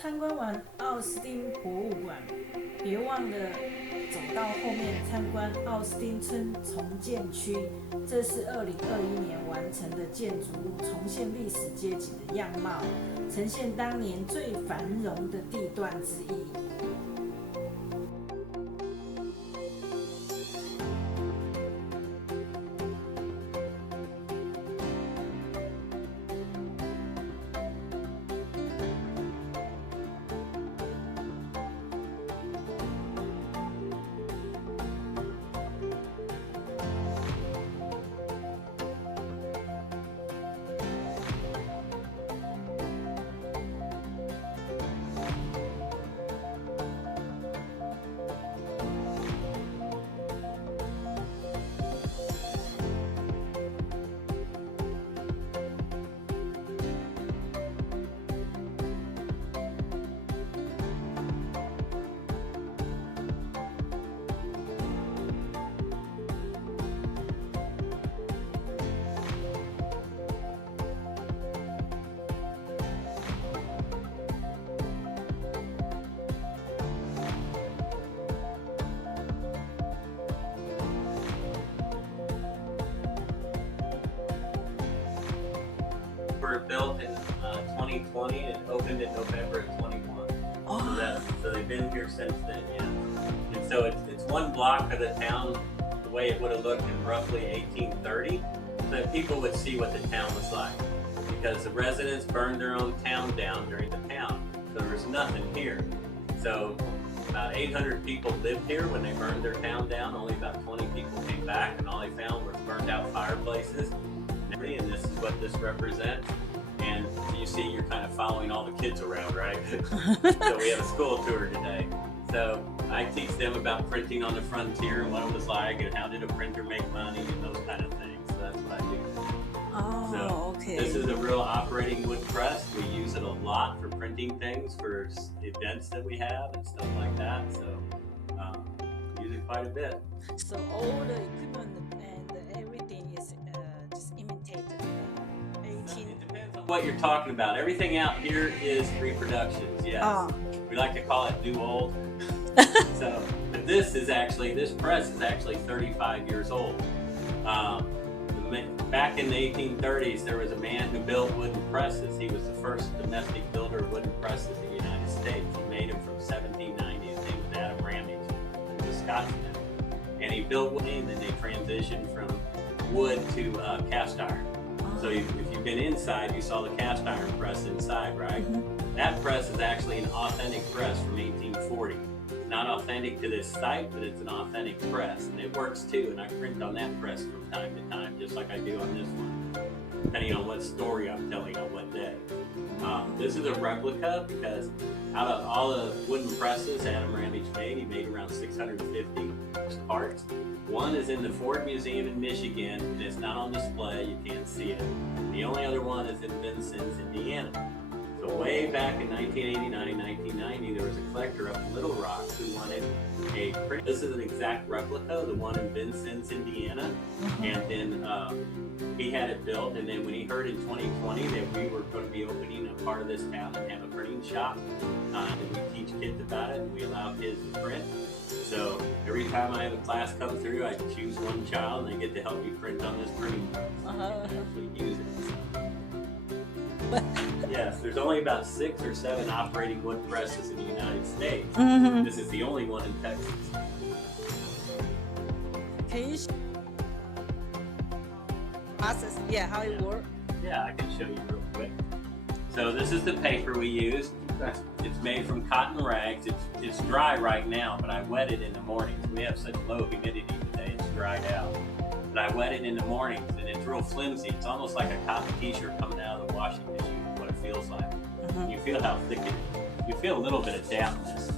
参观完奥斯汀博物馆，别忘了走到后面参观奥斯汀村重建区，这是2021年完成的建筑物，重现历史街景的样貌，呈现当年最繁荣的地段之一。were built in 2020 and opened in November of 21. Oh. So they've been here since then, yeah. And so it's one block of the town the way it would have looked in roughly 1830, so that people would see what the town was like. Because the residents burned their own town down during the town, so there was nothing here. So about 800 people lived here when they burned their town down. Only about 20 people came back, and all they found were burned out fireplaces. And this is what this represents. And you see, you're kind of following all the kids around, right? So we have a school tour today. So I teach them about printing on the frontier and what it was like, and how did a printer make money, and those kind of things. So that's what I do. Oh, so okay. This is a real operating wood press. We use it a lot for printing things for events that we have and stuff like that. So use it quite a bit. So all the equipment and everything is just imitated. It depends on what you're talking about. Everything out here is reproductions, yes. Oh. We like to call it new old. So, but this press is actually 35 years old. Back in the 1830s, there was a man who built wooden presses. He was the first domestic builder of wooden presses in the United States. He made them from 1790. His name was Adam Ramage. He was a Scotsman. And he built wood, and then they transitioned from wood to cast iron. So if you've been inside, you saw the cast iron press inside, right? Mm-hmm. That press is actually an authentic press from 1840. It's not authentic to this site, but it's an authentic press, and it works too. And I print on that press from time to time, just like I do on this one, depending on what story I'm telling on what day. This is a replica because out of all the wooden presses Adam Ramage made, he made around 650 parts. One is in the Ford Museum in Michigan, and it's not on display, you can't see it. The only other one is in Vincennes, Indiana. So way back in 1989, 1990, there was a collector up in Little Rock who wanted a print. This is an exact replica, the one in Vincennes, Indiana. And then he had it built, and then when he heard in 2020 that we were going to be opening a part of this town and have a printing shop, and we teach kids about it, and we allow kids to print. So every time I have a class come through, I choose one child, and they get to help me print on this printing press and actually use it. So. Yes, there's only about 6 or 7 operating wood presses in the United States. Mm-hmm. This is the only one in Texas. Can you process? Yeah, how it works? Yeah, I can show you real quick. So this is the paper we use. It's made from cotton rags. It's dry right now, but I wet it in the mornings. We have such low humidity today, it's dried out. But I wet it in the mornings, and it's real flimsy. It's almost like a cotton t-shirt coming out of the washing machine, what it feels like. Mm-hmm. You feel how thick it is. You feel a little bit of dampness.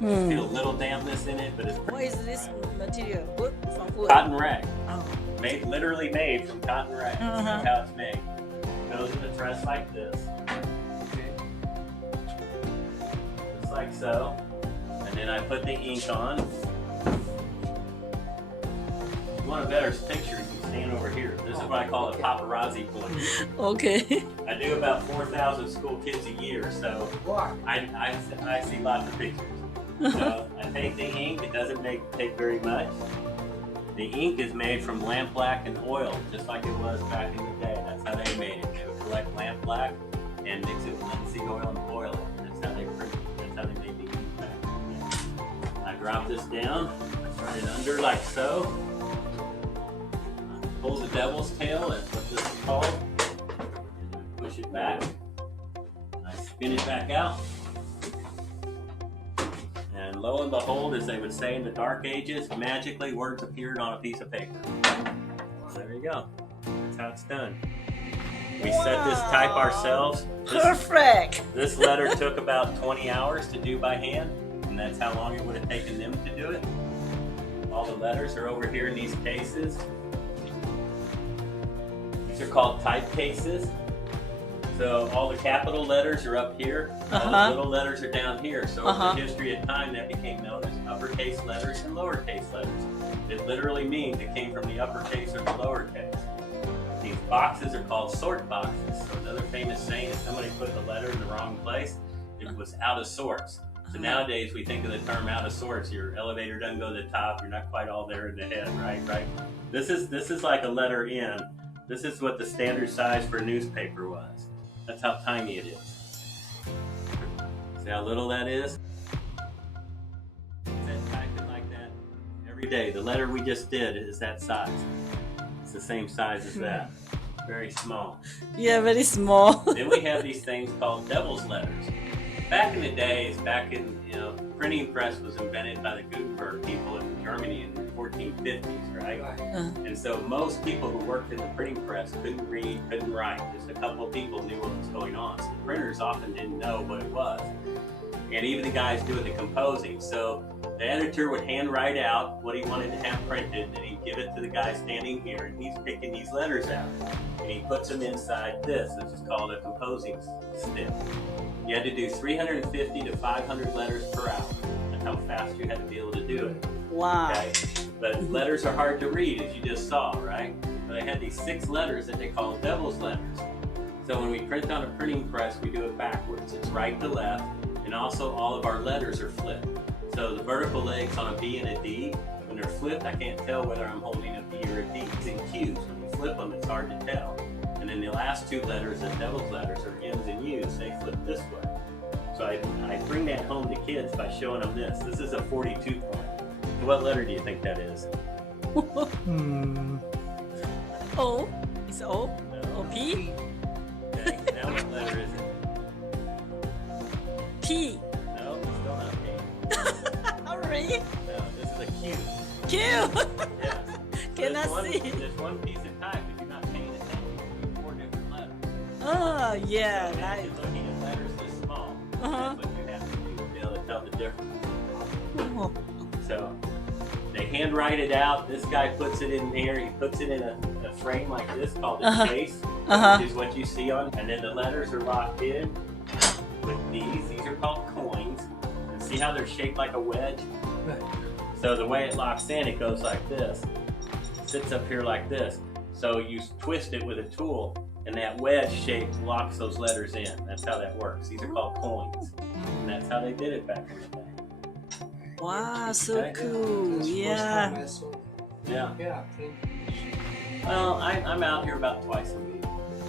You feel a little dampness in it, but it's What is this material? Wood? From wood? Cotton rag. Oh. Literally made from cotton rag. That's how it's made. It goes in the press like this. Just like so. And then I put the ink on. you want a better picture, you can stand over here. This is what I call a paparazzi point. Okay. I do about 4,000 school kids a year, so I see lots of pictures. So I take the ink. It doesn't take very much. The ink is made from lampblack and oil, just like it was back in the day. That's how they made it. They would collect lampblack and mix it with linseed oil and boil it. That's how they printed it. That's how they made the ink back then. I drop this down, turn it under like so. Pull the devil's tail, that's what this is called. Push it back. I spin it back out. And lo and behold, as they would say in the Dark Ages, magically words appeared on a piece of paper. There you go. That's how it's done. We set this type ourselves. Perfect. This letter took about 20 hours to do by hand, and that's how long it would have taken them to do it. All the letters are over here in these cases. These are called type cases. So all the capital letters are up here, all the little letters are down here. So over the history of time, that became known as uppercase letters and lowercase letters. It literally means it came from the uppercase or the lowercase. These boxes are called sort boxes. So another famous saying is somebody put the letter in the wrong place, it was out of sorts. So nowadays we think of the term out of sorts. Your elevator doesn't go to the top, you're not quite all there in the head, right? This is like a letter N. This is what the standard size for a newspaper was. That's how tiny it is. See how little that is? Type it like that every day. The letter we just did is that size. It's the same size as that. Very small. Yeah, very small. Then we have these things called devil's letters. Back in the days, printing press was invented by the Gutenberg people in Germany in the 1450s, right? And so most people who worked in the printing press couldn't read, couldn't write. Just a couple of people knew what was going on. So the printers often didn't know what it was. And even the guys doing the composing. So the editor would handwrite out what he wanted to have printed, and he'd give it to the guy standing here, and he's picking these letters out. And he puts them inside this. This is called a composing stick. You had to do 350 to 500 letters per hour. That's how fast you had to be able to do it. Wow. Okay? But letters are hard to read, as you just saw, right? So they had these 6 letters that they call devil's letters. So when we print on a printing press, we do it backwards. It's right to left, and also all of our letters are flipped. So the vertical legs on a B and a D, when they're flipped, I can't tell whether I'm holding a B or a D. It's in Q's. When you flip them, it's hard to tell. And then the last 2 letters, the devil's letters, are M's and U's. They flip this way. So I bring that home to kids by showing them this. This is a 42 point. So what letter do you think that is? O? It's O? No. O P? Okay, now what letter is it? P. No, it's still not P. Oh, really? No, this is a Q. Q. Yes. Can I see? There's one piece of type. If you're not paying attention, you see 4 different letters. Oh, yeah, So nice. imagine looking at letters this small. That's what you have to do to be able to tell the difference. So they handwrite it out. This guy puts it in there. He puts it in a frame like this called a case, which is what you see on. And then the letters are locked in with these. These are called coins. And see how they're shaped like a wedge? So the way it locks in, it goes like this. It sits up here like this. So you twist it with a tool, and that wedge shape locks those letters in. That's how that works. These are called coins. And that's how they did it back in the day. Wow, so Okay. cool. Yeah. Yeah. Well, I'm out here about twice a week.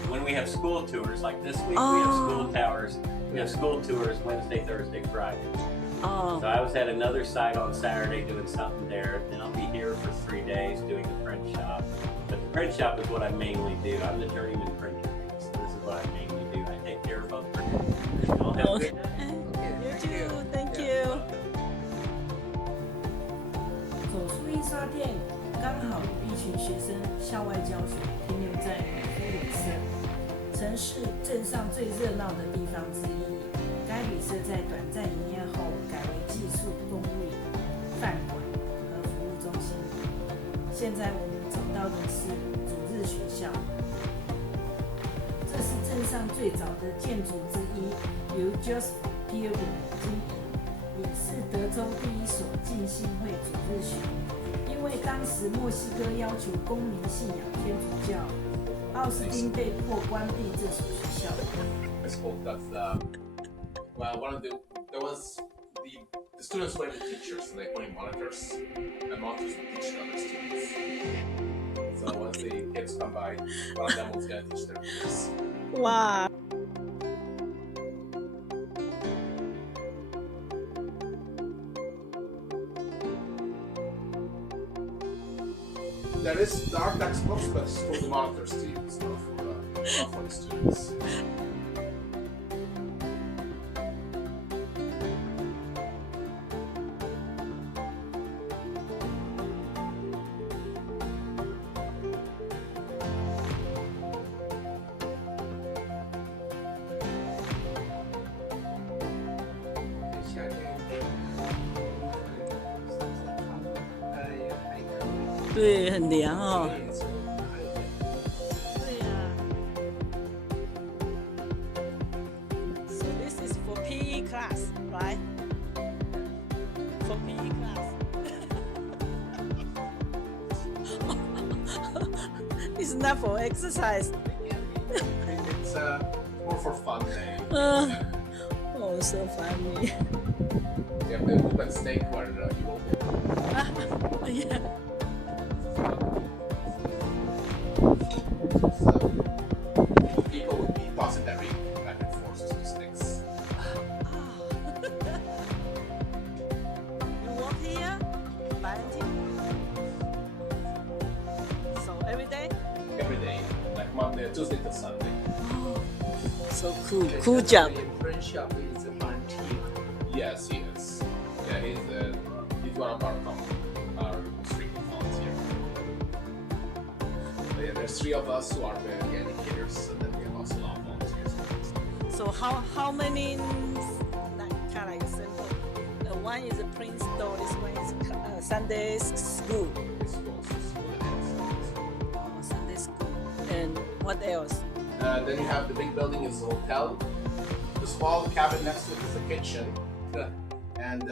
When we have school tours, like this week, we have school towers. We have school tours Wednesday, Thursday, Friday. Oh. So I was at another site on Saturday doing something there. Then I'll be here for 3 days doing the print shop. But the print shop is what I mainly do. I'm the journeyman printer. So this is what I mainly do. I take care of both printers. Y'all have a good day. You too. Thank you. 走出印刷店，刚好有一群学生校外教学，停留在某夫旅社，城市镇上最热闹的地方之一。该旅社在短暂营业后改为寄宿公寓、饭馆和服务中心。现在我们走到的是主日学校，这是镇上最早的建筑之一，由Joseph Pilgrim经营，也是德州第一所浸信会主日学。因为为当时墨西哥要求公民信仰天主教，奥斯汀被迫关闭这所学校。I spoke that well, there was the students were the teachers, and they put in monitors, and monitors would teach other students. So once the kids come by, one of them was gonna teach their peers. 哇， There are textbooks, but it's for the monitors to use, not for the students. Yeah. 对，很凉哦。对呀。So this is for PE class, right? For PE class. It's not for exercise. It's more for fun day. Oh, so funny. You have the open snake where you will Yeah. So people would be tossing their ring back and forth to the sticks. You work here, Valentine? So every day? Every day, like Monday, Tuesday to Sunday. So cool, cool job. Print shop is a volunteer. Yes, he is. Yeah, he's one of our frequent volunteers. Yeah, there's 3 of us who are the educators, and then we have also a lot of volunteers. So how many, kind of like simple. One is a print store, this one is Sunday school. It's school and Oh, Sunday school. And what else? then you have the big building is the hotel. The small cabin next to it is the kitchen. And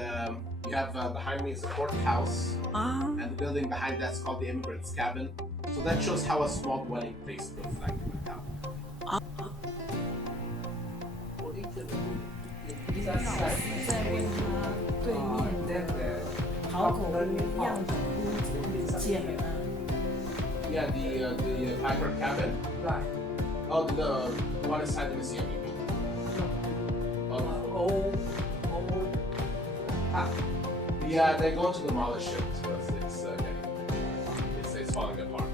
you have behind me is the courthouse. And the building behind that's called the immigrants cabin. So that shows how a small dwelling place looks like in the town. 林老师在问他对面的考古屋样本屋见了。Yeah, the Piper cabin. Right. Oh, the one inside the museum, you mean? Oh, yeah, they're going to demolish it because it's falling apart.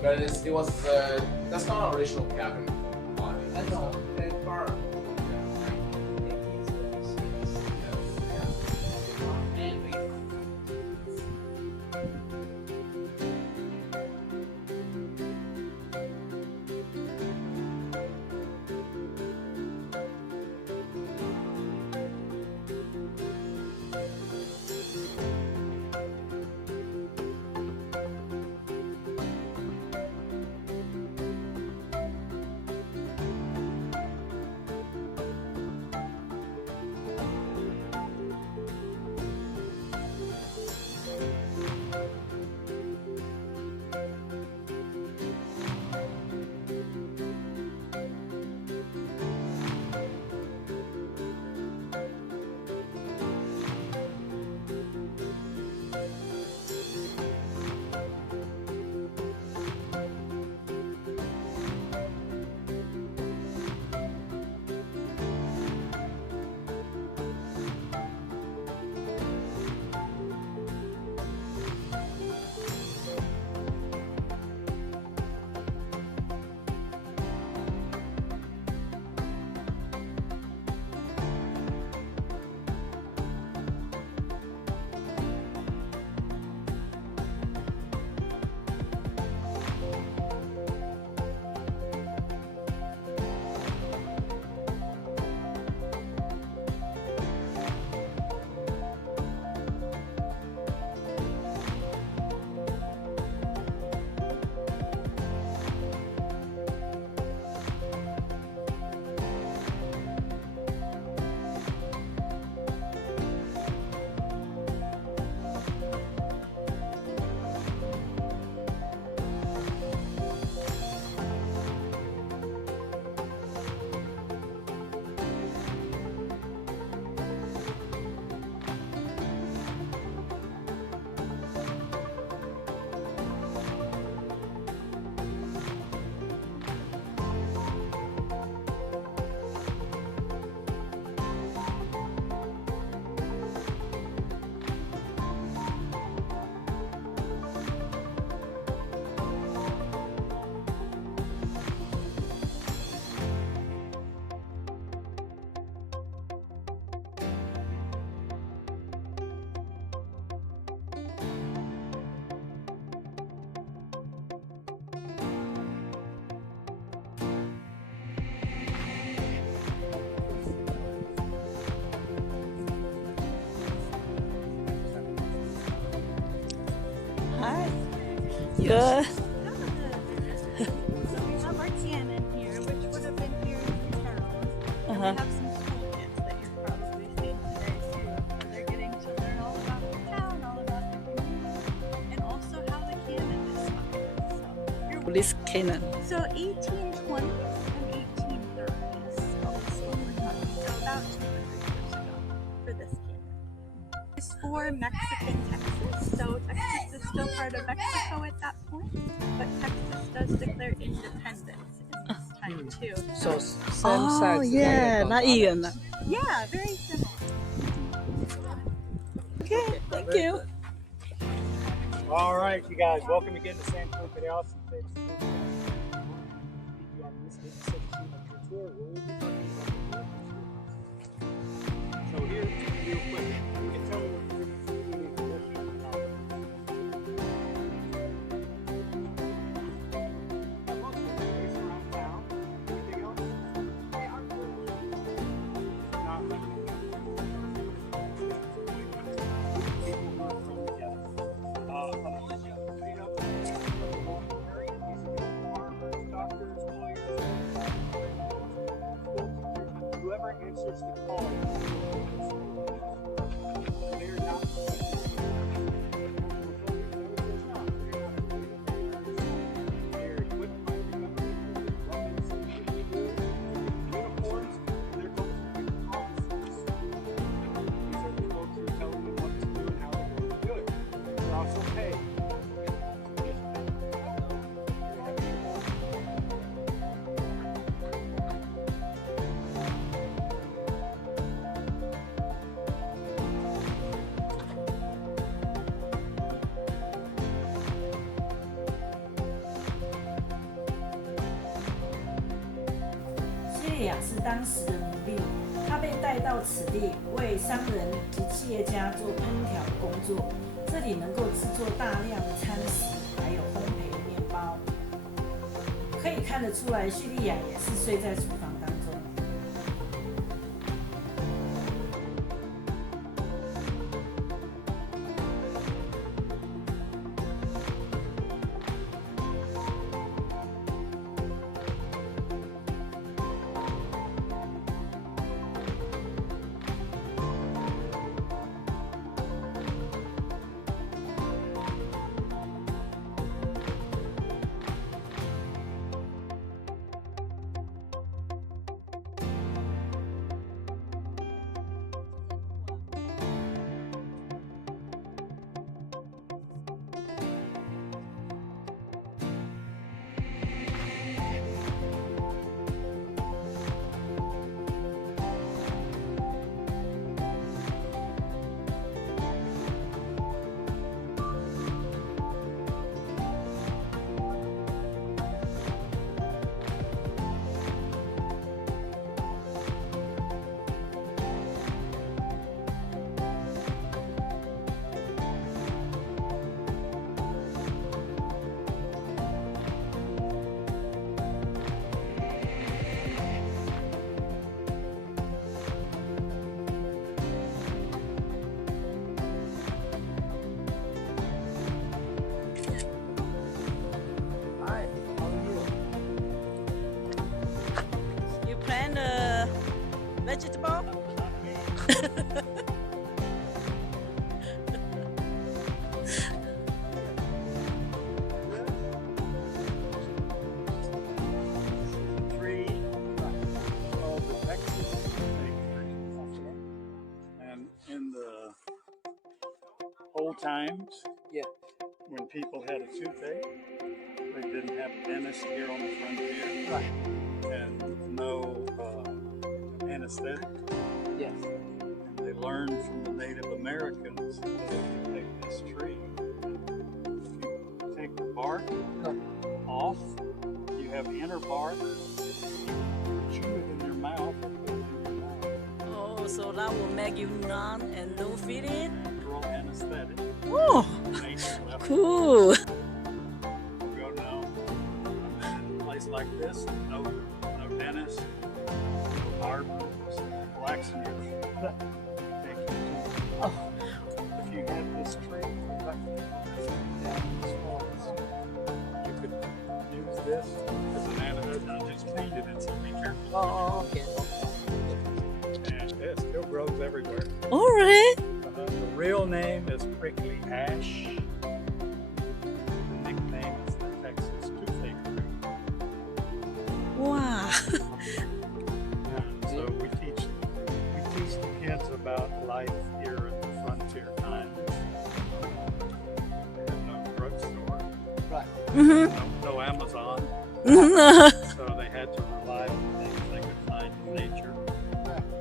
But it was that's not an original cabin. I know. That bar. Good. So we have our cannon here, which would have been here in town. And we have some school kids that you've probably seen today too. And they're getting to learn all about the town, all about the community, and also how the cannon is founded. This cannon. So 1820s and 1830s is what we're talking. So about 200 years ago for this cannon. It's for Mexican Texas. So Texas is still part of Mexico at that point, but Texas does declare independence in this time too. So same Oh, size. yeah. 那一元的。 Yeah, very similar. Okay, thank you. All right, you guys, welcome again to San Felipe de Austin SHS. So here, real quick, you can tell me what you're whoever answers the call, they're not. They're equipped by the government, weapons, uniforms, and they're folks who make policies. These are the folks who tell you what to do and how to do it. They're also paid.谢雅是当时的奴隶，他被带到此地为商人及企业家做烹调的工作。这里能够制作大量的餐食，还有烘焙的面包。可以看得出来，叙利亚也是睡在厨房当中。vegetable? Tree called the Texas fig tree. And in the old times, Yeah. when people had a toothache, they didn't have a dentist here on the frontier. Right. And no anesthetic. Yes. They learned from the Native Americans that if you take this tree, if you take the bark off, you have inner bark, chew it in your mouth, and put it in your mouth. Oh, so that will make you numb and don't feel it? Natural anesthetic. Oh, Nature left. cool. Go now. In a place like this, no dentist, no barber, just relaxing your Oh. If you have this tree, down this forest, Oh, really? The real name is prickly ash. The nickname is the Texas toothache tree. Wow. And so we teach the kids about life here in the frontier times. They had no drugstore, Right. no Amazon, so they had to rely on things they could find in nature.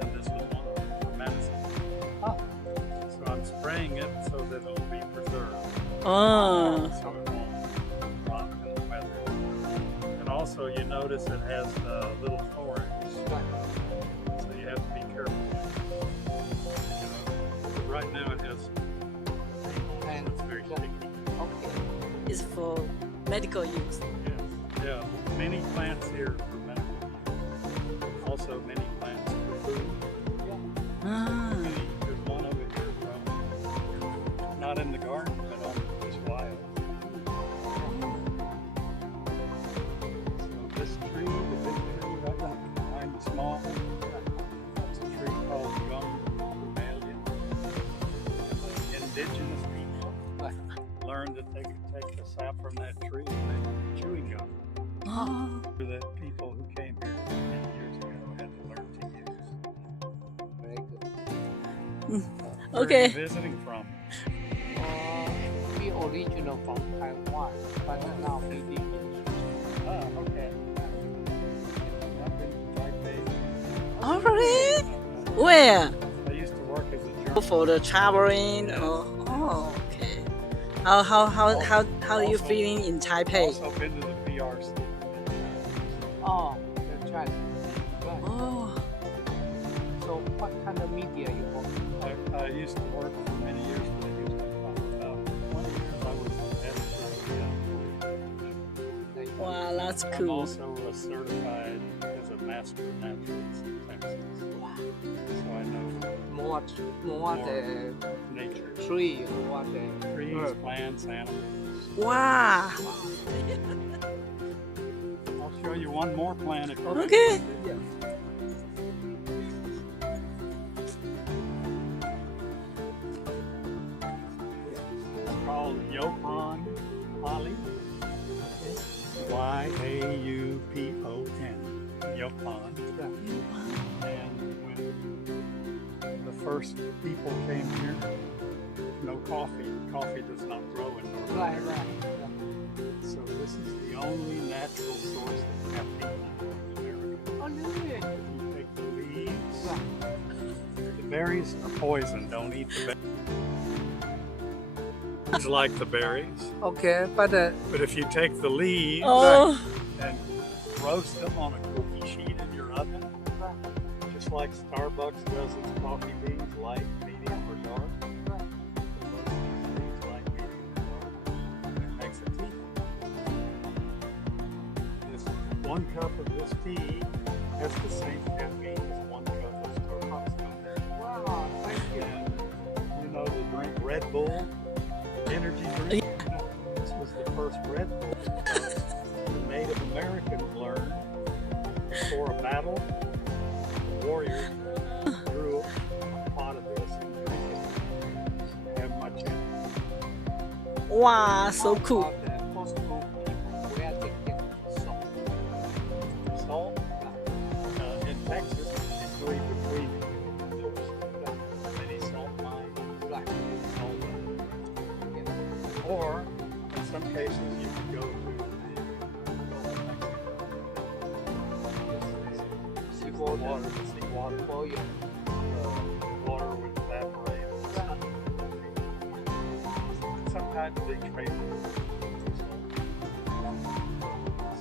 And this was one of them for medicine. So I'm spraying it so that it'll be preserved, Oh. so it won't rot in the weather. And also, you notice it has little thorns, so you have to be careful. Right now it has, And it's very sticky. okay. It's for medical use. Yeah, many plants here for medical use. Also many plants for food. Ah. There's one over here growing, not in the garden, but on this wild. So this tree, the big tree right behind the small, that's a tree called gum rebellion. And the indigenous people learned that they could take the sap from that tree and make chewing gum. Oh. That people who came here many years ago had to learn to use. Very good. Where are Okay. you visiting from? We original from Taiwan, but now we live in Okay. I've been to Taipei. Oh, really? Where? I used to work as a journalist. For the traveling? Oh, okay. How are you feeling in Taipei? Also been to the PRC. Oh, that's right. Right. Oh. So what kind of media you work with? I used to work for many years, but I used to talk about 20 years. I was an editor of the Wow, that's I'm cool. also certified as a master naturalist in Texas. So I know More the nature. tree, more the Trees, herb. plants, animals. Wow. I'll show you one more plant if you Okay. It's called Yaupon holly. Y-A-U-P-O-N. Yaupon. And when the first people came here, no coffee. Coffee does not grow in North Right, America. right. So this is the only natural source of caffeine in North America. Oh, really? You take the leaves. The berries are poison. Don't eat the berries. It's like the berries. Okay, but But if you take the leaves Oh. and roast them on a cookie sheet in your oven, just like Starbucks does its coffee beans, light, medium, or dark. Light, medium, or dark. It makes a tea. This 1 cup of this tea has the same caffeine as 1 cup of Starbucks. wow, thank you. And you know the drink Red Bull, energy drink. This was the first Red Bull because the Native Americans learned before a battle, the warriors drew a pot of this and drink it. Didn't have much in it. Wow, so cool. About the coastal people, where they get salt. Salt in Texas, particularly between those many salt mines. Right. Salt. Or in some cases you could go to the Gulf of Mexico. Seawater. Seawater. Boil. Water would evaporate. Sometimes they trade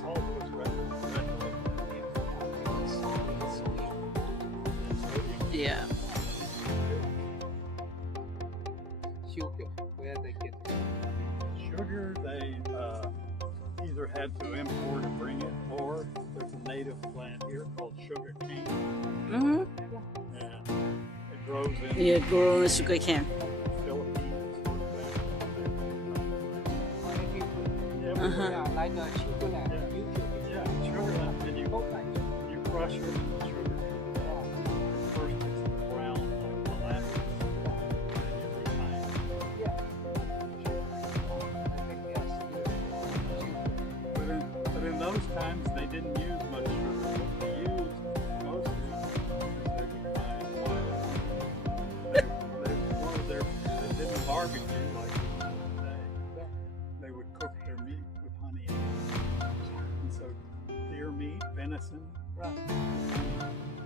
salt was Yeah. Sugar, where they get it. sugar. They either had to import or bring it, or there's a native plant here called sugar cane, Mm-hmm. and it grows in Yeah, grow sugar cane. the Philippines. Uh-huh. Yeah, like a sugar land. Yeah. Usually. Yeah, sugar, and you crush it and sugar. First it's brown like molasses,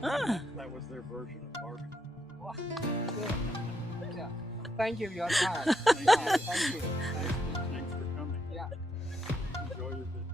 That was their version of Barbie. Wow. Good. Yeah. Thank you for your time. Thank you. Thank you. Thanks for coming. Yeah. Enjoy your visit.